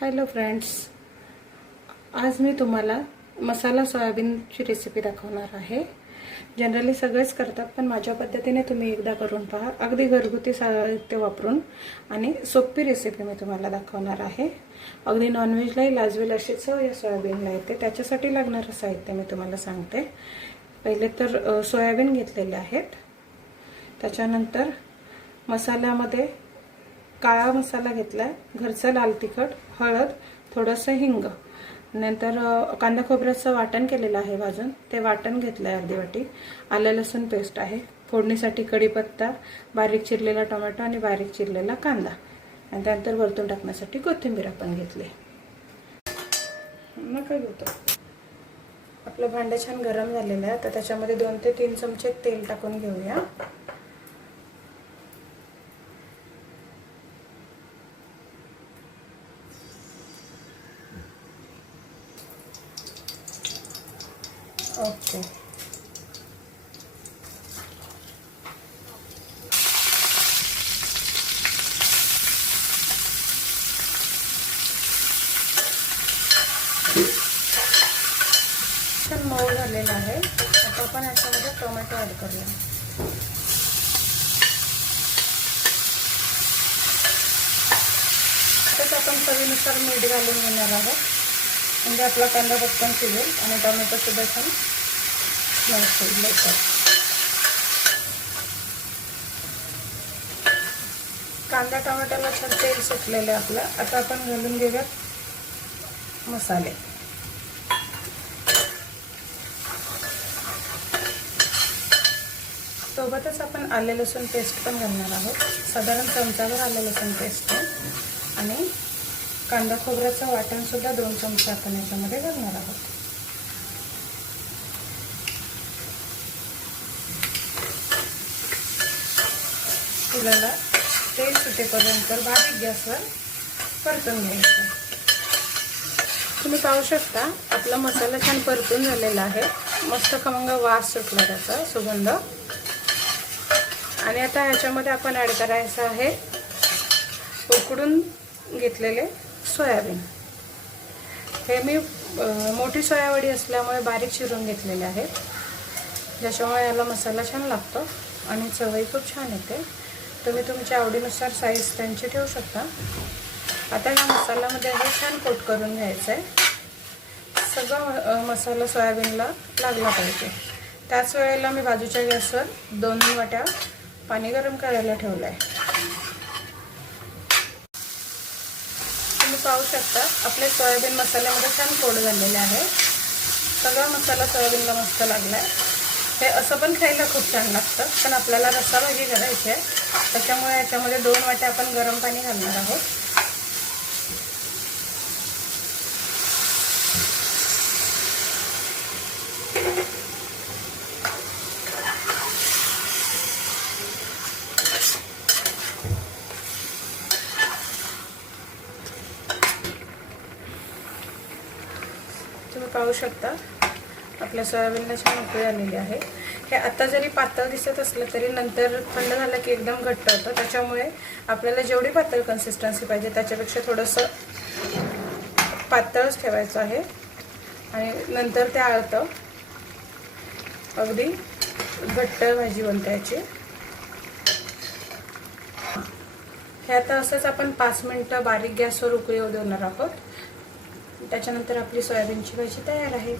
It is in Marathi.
हॅलो फ्रेंड्स, आज मी तुम्हाला मसाला सोयाबीनची रेसिपी दाखवणार आहे। जनरली सगळेच करतात, पण माझ्या पद्धतीने तुम्ही एकदा करून पहा। अगदी घरगुती साहित्य वापरून आणि सोपी रेसिपी मी तुम्हाला दाखवणार आहे। अगदी नॉनव्हेजलाही लाजवेल अशी चव या सोयाबीनला येते। त्याच्यासाठी लागणारं साहित्य मी तुम्हाला सांगते। पहिले तर सोयाबीन घेतलेले आहेत। त्याच्यानंतर मसाल्यामध्ये काळा मसाला घेतलाय, घरचा लाल तिखट, हळद, थोडंसं हिंग, नंतर कांदा खोबऱ्याचं वाटण केलेलं आहे भाजून, ते वाटण घेतलंय अर्धी वाटी, आलं लसूण पेस्ट आहे, फोडणीसाठी कढीपत्ता, बारीक चिरलेला टोमॅटो आणि बारीक चिरलेला कांदा, आणि त्यानंतर वरतून टाकण्यासाठी कोथिंबीर आपण घेतली। नका घेतो। आपलं भांडं छान गरम झालेलं आहे, तर त्याच्यामध्ये 2 ते 3 चमचे तेल टाकून घेऊया। ओके, छान मऊ झालेला आहे। आता आपण याच्यामध्ये टोमॅटो ऍड करूया। त्यात आपण चवीनुसार मीठ घालून घेणार आहोत, म्हणजे आपला कांदा पटकन शिजेल आणि टोमॅटो सुद्धा छान स्मॅश होईल लवकर। कांदा टोमॅटोला छान तेल सुटलेलं आहे आपलं। आता आपण घालून घेऊयात मसाले। सोबतच आपण आले लसूण पेस्ट पण घालणार आहोत, साधारण चमचाभर आले लसूण पेस्ट आणि कांदा खोबऱ्याचं वाटण सुद्धा 2 चमचे आपण याच्यामध्ये घालणार आहोत। आपल्याला तेल सुटेपर्यंत बारीक गॅसवर परतून घ्यायचं। तुम्ही पाहू शकता आपला मसाला छान परतून झालेला आहे, मस्त खमंग वास सुटला त्याचा, सुगंध। आणि आता ह्याच्यामध्ये आपण ऍड करायचं आहे उकडून घेतलेले सोयाबीन। हे मी मोठी सोयावडी असल्यामुळे बारीक चिरून घेतलेले आहे, ज्याच्यामुळे याला मसाला छान लागतो आणि चवही खूप छान येते। तुम्ही तुमच्या आवडीनुसार साईज त्यांची ठेवू शकता। आता या मसाल्यामध्ये हे छान कोट करून घ्यायचं आहे, सगळा मसाला सोयाबीनला लागला पाहिजे। त्याच वेळेला मी बाजूच्या गॅसवर 2 वाट्या पाणी गरम करायला ठेवलं आहे। तुम्ही पाहू शकता आपले सोयाबीन मसाल्यामध्ये छान कोट झालेले आहे, सगळा मसाला सोयाबीनला मस्त लागलाय। हे असं पण खायला खूप छान लागतं, पण आपल्याला रस्सा भाजी करायची आहे, त्याच्यामुळे याच्यामध्ये 2 वाट्या आपण गरम पाणी घालणार आहोत। तुम्ही पाहू शकता आपल्या सोयाबीनला छान उकळी आलेली आहे। हे आता जरी पातळ दिसत असलं तरी नंतर थंड झालं की एकदम घट्ट होतं, त्याच्यामुळे आपल्याला जेवढी पातळ कन्सिस्टन्सी पाहिजे त्याच्यापेक्षा थोडंसं पातळच ठेवायचं आहे, आणि नंतर ते आळतं, अगदी घट्ट भाजी बनते याची। हे आता असंच आपण 5 मिनिटं बारीक गॅसवर उकळी देणार आहोत, त्याच्यानंतर आपली सोयाबीनची भाजी तयार आहे।